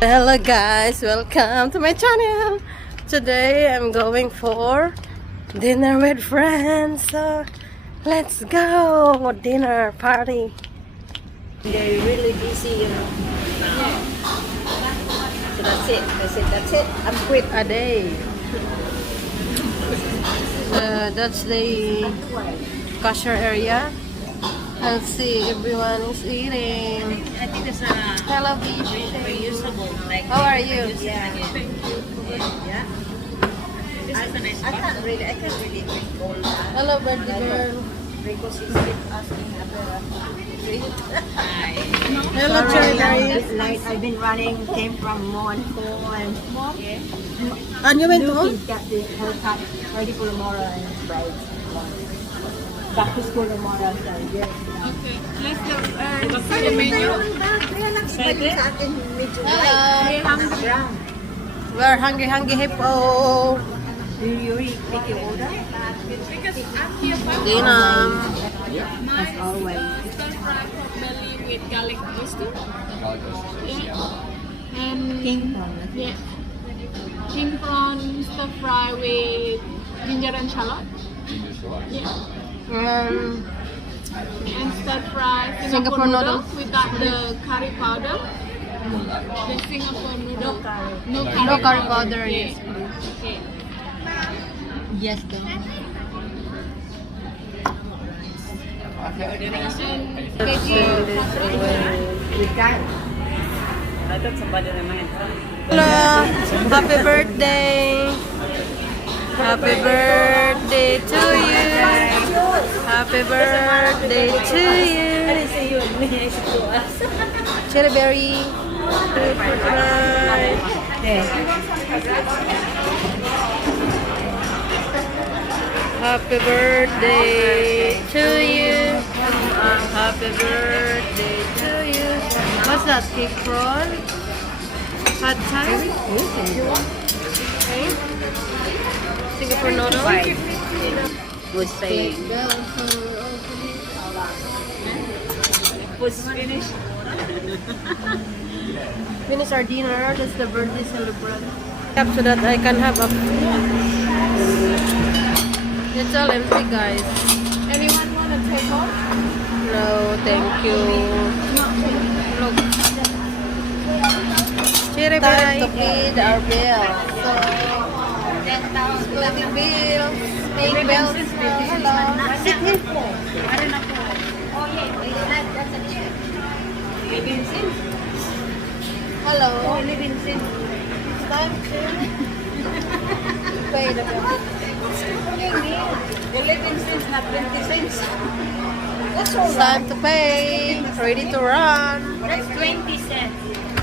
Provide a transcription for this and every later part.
Hello guys, welcome to my channel. Today I'm going for dinner with friends. So let's go dinner party. They're really busy, you know. So that's it. That's it. I'm quit a day. That's the cashier area. I'll see everyone is eating. I think there's a Hello, Beach. reusable. Like, How are you? Yeah. Yeah. This is a nice I can't really drink all that Hello, birthday girl. because he keep asking about Hello, Cherry. This night I've been running, came from Mon and And you went to home? got the haircut ready for tomorrow and bride. Back to school tomorrow, so yes. Okay. Let's go. See the menu. Excited? Hello. We're hungry hippo. Do you make your order? Because I'm here for Dinam. As always. stir fry pork belly with garlic oyster. Yeah. And King prawn. yeah. King prawn stir fry with ginger and shallot. Yeah. And stir fry Singapore noodle. without the curry powder. The Singapore noodle. No curry, No curry powder, Yeah. yes. Okay. Yes, go. And Let's send this away. With that, I thought somebody reminded. Hello. Happy birthday. Happy birthday to you. Happy birthday to you. see you and me, I should go us. Cherry berry. Right. Happy birthday to you. Happy birthday to you. What's that? Cake prawn? Pad thai? Okay. Singapore noodle? Would say, Was finished. Finish our dinner. That's the birthday celebrant. So that I can have a... It's all empty, guys. Anyone want to take off? No, thank you. Look. Cherry time to pay our bill. So, splitting bills, paying bills. Hello. Sit here. Hello. It's time to pay the bill. 11 cents, not 20 cents. It's time to pay. Ready to run. That's 20 cents.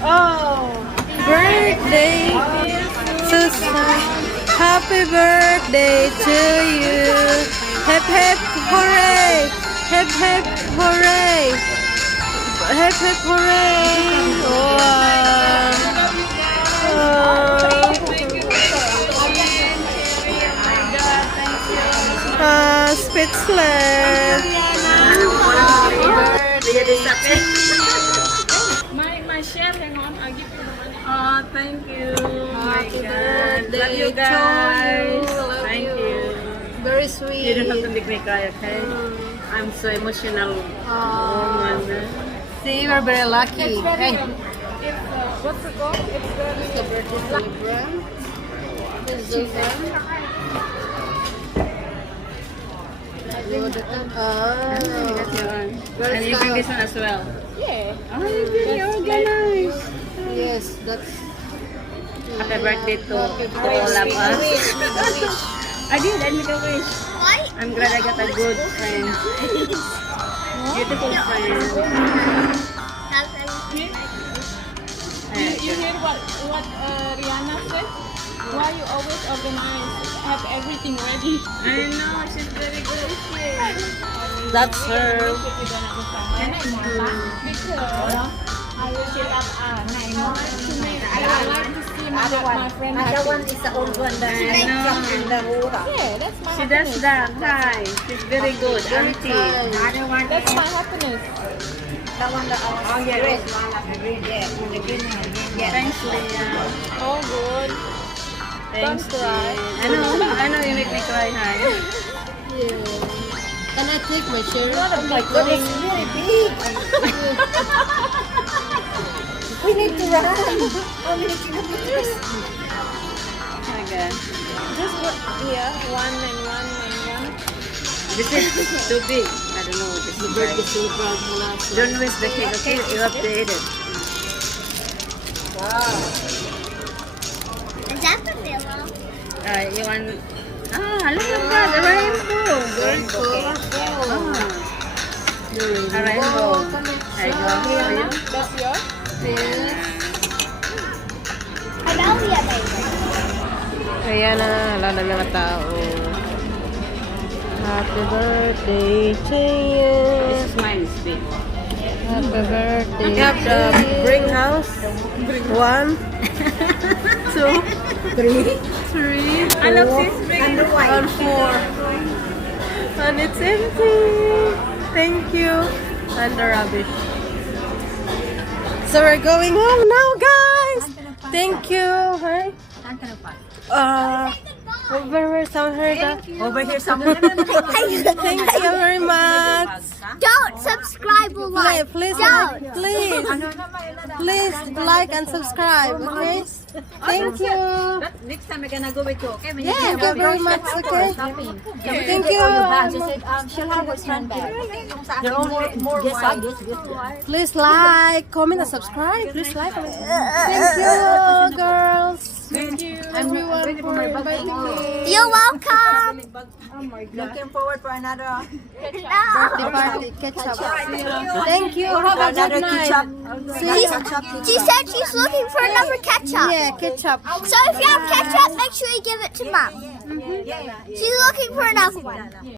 Oh, birthday, Susan. Happy birthday to you. Hip hip hooray. Hip hip hooray. Hip hip hooray. Speechless. My share, hang on, I'll give you the money. Oh, thank you. Happy birthday Love you to guys. you. Love Thank you. you. Very sweet. You don't have to make me cry, okay? I'm so emotional. Aw. Woman. See, we're very lucky. Hey. It's, what's it called? It's very... The birthday celebrant. This is And you bring this one as well. Yeah. Oh, you really organized. Yes, that's... Happy birthday to Happy all of us. wish. I did, I made a wish. I'm glad I got a good friend. Beautiful friend. You hear what Rihanna said? Why you always organize, have everything ready? I know, she's very good. That's her. Because I will set up I like to see my friend Another one happy. is the old one that I makes know. up in the hula. Yeah, that's my She does happiness. that. Hi. She's very good. Auntie. Another one That's is my happiness. the one that I was green. Green, yeah. The green one. Yeah. Thanks, Leah. Oh, good. Thanks, Don't cry. Leah. I know you make me cry, hi. Can I take my share? Oh my God, it's really big. We need to run. How many kilometers? Okay. Just put here, one and one and one. This is too big. I don't know. This is right. Don't waste the cake, okay? You have to eat it. Wow. Is that the pillow? You want... look at that. The rainbow. Rainbow. A rainbow. There you go. For you. That's yours? Amelia baby. Ayan na, wala na mga tao. Happy birthday to you. This is mine. It's big. Happy birthday. We have the bring house. 1, 2, 3, 4, I love this big. And the white. and 4. And it's empty. Thank you. And the rubbish. So we're going home now, guys. Thank you. Hi. Over somewhere. Over here somewhere. Thank you very much. Don't subscribe or like. Please, Don't. please like and subscribe. Okay. Thank you. Next time we're gonna go with you, okay? When Yeah, thank you very much. Okay. Thank you. She said she'll have her handbag. They're only more wide. Please like, comment, and subscribe. Please like. Thank you, girls. Thank you. Everyone for inviting me. You're welcome. Looking forward for another Birthday party ketchup. Thank you. Have a good night. She said she's looking for another ketchup. Yeah, ketchup. So if you have ketchup, make sure you give it to Mom. She's looking for another one.